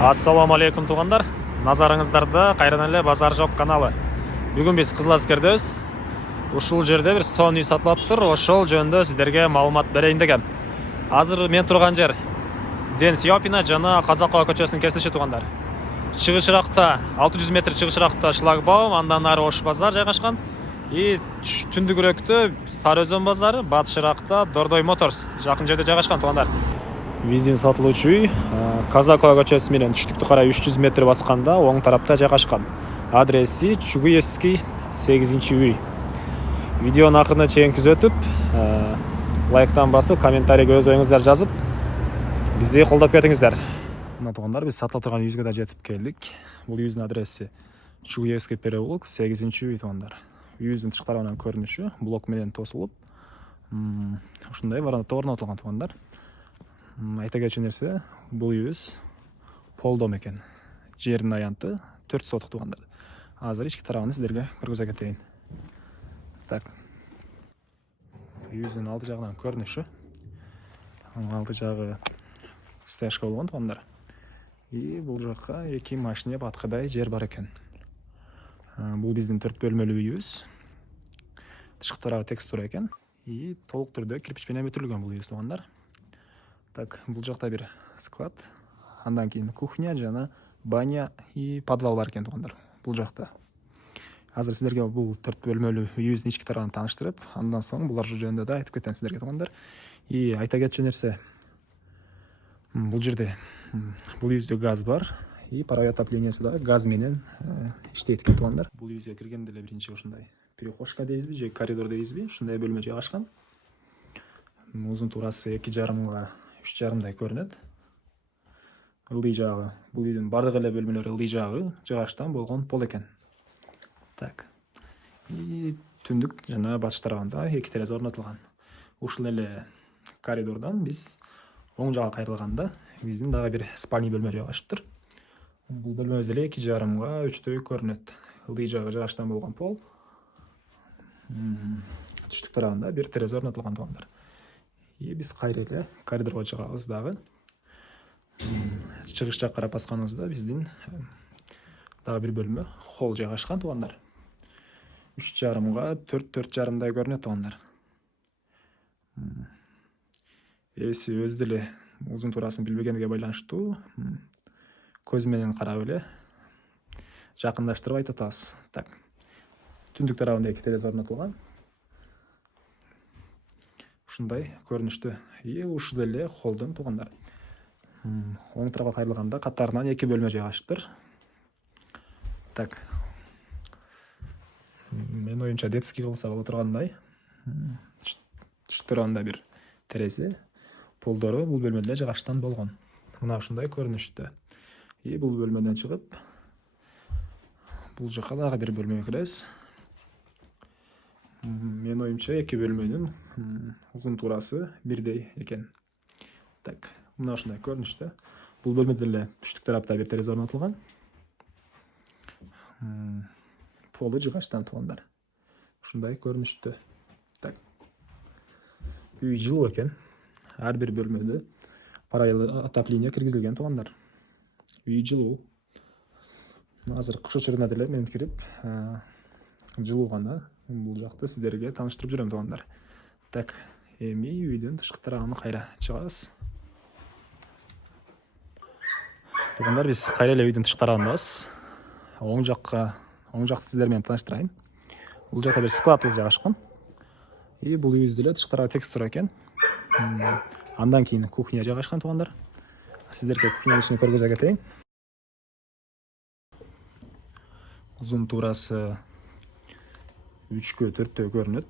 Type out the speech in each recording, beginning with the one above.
Ассаламу алейкум туғандар. Назарыңыздарда қайран эле базар жоқ каналы. Бүгін біз Қызыл Әскердебиз. Ушул жерде бир сон үй сатылып тур. Ошол жөнүндө сиздерге маалымат берейин дегем. Азыр мен турган жер Ден Сиопина жана Казакова көчөсүнүн кесилиши туғандар. Чыгышыракта 600 метр чыгышыракта шлагбаум, андан ары Ош базар жайгашкан. И түндүгүрөктө Сары Өзөн базары, батышыракта Дордой Моторс жакын жерде жайгашкан туғандар. Биздин сатылуучу үй Казакова көчөсү менен түштүктү карай 300 метр басканда оң тарапта жайгашкан. Адреси Чугуевский 8-үй. Видеонун акырына чейин күзөтүп, лайктан басып, комментарийге өз оюңуздар жазып, бизди колдоп кетиңиздер. Мына туугандар, биз сатылып турган үйүбүзгө да жетип келдик. Бул үйүбүздүн адреси Чугуевский переулок 8-үй туугандар. Үйүбүздүн тышкы тарабынан көрүнүшү блок менен тосулуп, ушундай баранда орнотулган туугандар. Айта кетчү нерсе, бул үйүбүз полдом экен. Жердин аянты 4 сотук туугандар. Азыр ички тарабын сиздерге көргөзө кетейин. Так. Үйүбүздүн алды жагынан көрүнүшү. Алды жагы стяжка болгон туугандар. И бул жакка 2 машина баткыдай жер бар экен. Бул биздин 4 бөлмөлүү үйүбүз. Тышкы тарабы текстура экен. И толук түрдө кирпич менен бүтүрүлгөн бул үйүбүз туугандар. Так, бул жакта бир склад, андан кийин кухня жана баня и подвал бар экен туугандар. Бул жакта. Азыр сиздерге бул 4 бөлмөлүү үйүбүздүн ички тарабын тааныштырып, андан соң булар жөнүндө да айтып кетем сиздерге туугандар. И айта кетчү нерсе, бул жерде бул үйүздө газ бар, и паровой отоплениясы да газ менен иштейт экен туугандар. Бул үйүзгө киргенде эле биринчи ушундай перехожка дейбизби же коридор дейбизби, ушундай бөлмө жайгашкан. Узун турасы 2,5 3,5 көрүнөт. Ылдый жагы, бул үйдүн бардык эле бөлмөлөрү ылдый жагы жыгачтан болгон пол экен. Так. И түндүк жана батыш тарабында 2 терезе орнотулган. Ушул эле коридордон биз оң жакка кайрылганда биздин дагы бир спальный бөлмө жайгашыптыр. Бул бөлмөбүз эле 2,5 3,0 көрүнөт. Ылдый жагы жыгачтан болгон пол. Түштүк тарабында бир терезе орнотулган туугандар. И биз кайра эле коридорго чыгабыз дагы. Чыгыш жакка карап басканыбызда биздин дагы бир бөлмө холл жайгашкан туугандар. 3,5 4,5 көрүнөт туугандар. Эси өз деле узун турасын билбегенге байланыштуу көз менен карап эле жакындаштырып айтып атабыз. Так. Түндүк тарабында 2 терезе орнотулган. Ушундай көрүнүштө. И ушул эле холлдон туугандар. Оң тарапка кайрылганда катарынан 2 бөлмө жайгашыптыр. Так. Мен оюмча детский кылса боло тургандай. Түштүк тарабында бир терезе. Полдору бул бөлмөдө жыгачтан болгон. Мына ушундай көрүнүштө. И бул бөлмөдөн чыгып, бул жакка дагы бир бөлмөгө киребиз. Мен оюмча 2 бөлмөнүн узун турасы бирдей экен. Так, мына ушундай көрүнүштө. Бул бөлмөдө эле түштүк тарапта бир терезе орнотулган. Полу жыгачтан туугандар. Ушундай көрүнүштө. Так. Үй жылуу экен. Ар бир бөлмөдө параллель отопление киргизилген туугандар. Үй жылуу. Азыр кыш учуруна деле мен кирип, жылуу гана бул жакты сиздерге тааныштырып жүрөм туугандар. Так, эми үйдүн тышкы тарабына кайра чыгабыз. Туугандар, биз кайра эле үйдүн тышкы тарабындабыз. Оң жакты сиздер менен тааныштырайын. Бул жакта бир складыбыз жайгашкан. И бул үйүбүздө эле тышкы тарабы текстура экен. Андан кийин кухня жайгашкан туугандар. Сиздерге кухнянын ичин көргөзө кетейин. Узун турасы 3,4 көрүнөт.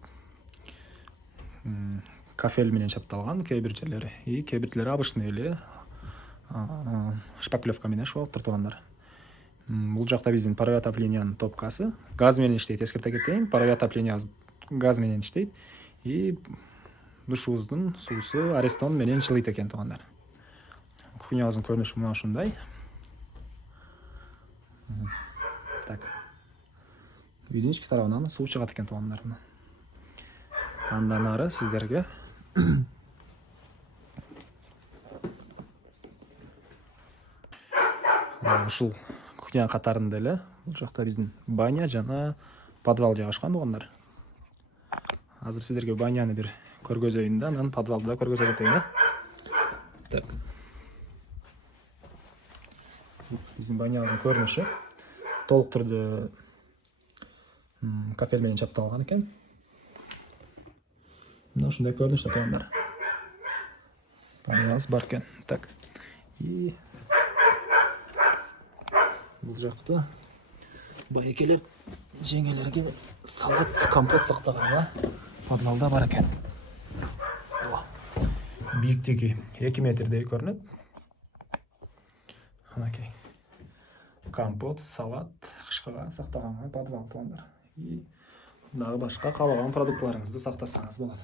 Кафель менен чапталган кээ бир жерлери. И кээ бирлери обычный эле шпаклевка менен шоп тартылгандар. Бул жакта биздин паровой отоплениянын топкасы газ менен иштейт. Эскерте кетейин, паровой отопление газ менен иштейт. И душубуздун суусу Аристон менен жылыйт экен туугандар. Кухнябыздын көрүнүшү мына ушундай. Так. Үйдүн ички тарабынан суу чыгат экен туугандар. Андан ары сиздерге ушул кухня катарында эле бул жакта биздин баня жана подвал жайгашкан туугандар. Азыр сиздерге баняны бир көргөзөйүн да, анан подвалды да көргөзөп кетейин. Так. Биздин банябыздын көрүнүшү толук түрдө кафель менен чапталган экен. Мына ушундай көрүнүштө туугандар. Банябыз бар экен. Так. И бул жакта байекелер жеңелерге салат компот сактаганга подвалда бар экен. Бийиктиги 2 метрдей көрүнөт. Анакей. Компот, салат, кышкага сактаганга подвал туугандар. И дагы башка каалаган продуктларыңызды сактасаңыз болот.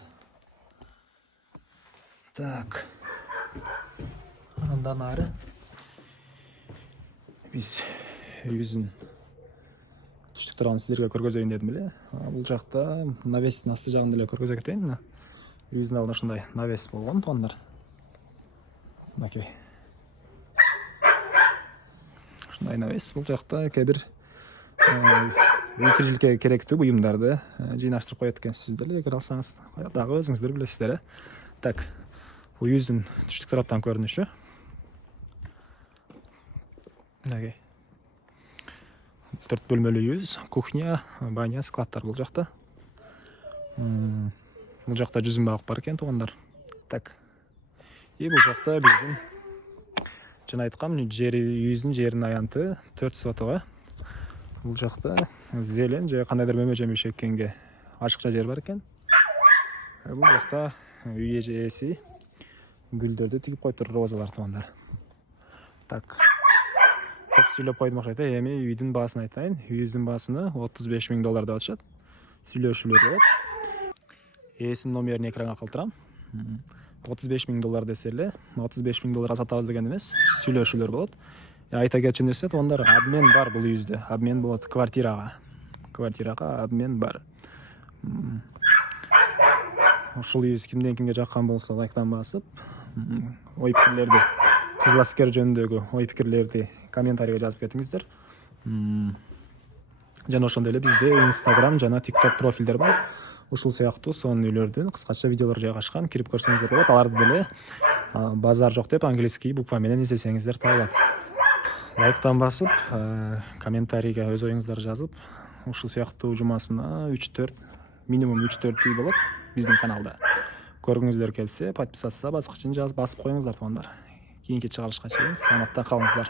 Так. Андан ары биз үйүбүздүн түштүк турганын сиздерге көргөзөйүн дедим эле. Бул жакта навестин асты жагын деле көргөзөп кетейин. Үйүбүздүн алдында ушундай навес болгон туугандар. Мынакей. Ушундай навес. Бул жакта кээ бир үй тиричиликке керектүү буюмдарды жыйнаштырып коет экенсиз деле, эгер алсаңыз. Дагы өзүңүздөр билесиздер. Так. Үйүбүздүн түштүк тараптан көрүнүшү. Мынакей. 4 бөлмөлүү үйүбүз, кухня, баня, складтар бул жакта. Бул жакта жүзүм багып бар экен туугандар. Так. И бул жакта биздин жана айткам үйүбүздүн жеринин аянты 4 сотого. Бул жакта зелен же кандайдыр мөмө-жемиш эккенге ачыкча жер бар экен. Бул жакта үй ээси гүлдөрдү тигип коюптур, розалар туугандар. Так. Көп сүйлөп койдум окшойт. Эми үйдүн баасын айтайын. Үйүбүздүн баасыны $35,000 деп атышат. Сүйлөшүүлөр болот. Ээсинин номерин экранга калтырам. $35,000 десе эле, $35,000 сатабыз деген эмес, сүйлөшүүлөр болот. Айта кетчү нерсе туугандар, обмен бар бул үйүздө. Обмен болот квартирага. Квартирага обмен бар. Ушул үйүбүз кимден кимге жаккан болсо лайктан басып, ой пикирлерди, Кызыл Аскер жөнүндөгү ой пикирлерди комментарийге жазып кетиңиздер. Жана ошондой эле бизде Instagram жана TikTok профилдер бар. Ушул сыяктуу сонун үйлөрдүн кыскача видеолор жайгашкан, кирип көрсөңүздөр болот. Аларды деле базар жок деп английский буква менен издесеңиздер табылат. Лайктан басып, комментарийге өз оюңуздарды жазып, ушул сыяктуу жумасына 3-4, минимум 3-4 үй болот биздин каналда. Көргүңүздөр келсе, подписаться баскычын басып коюңуздар туугандар. Кийинки чыгарылышка чейин саламатта калыңыздар.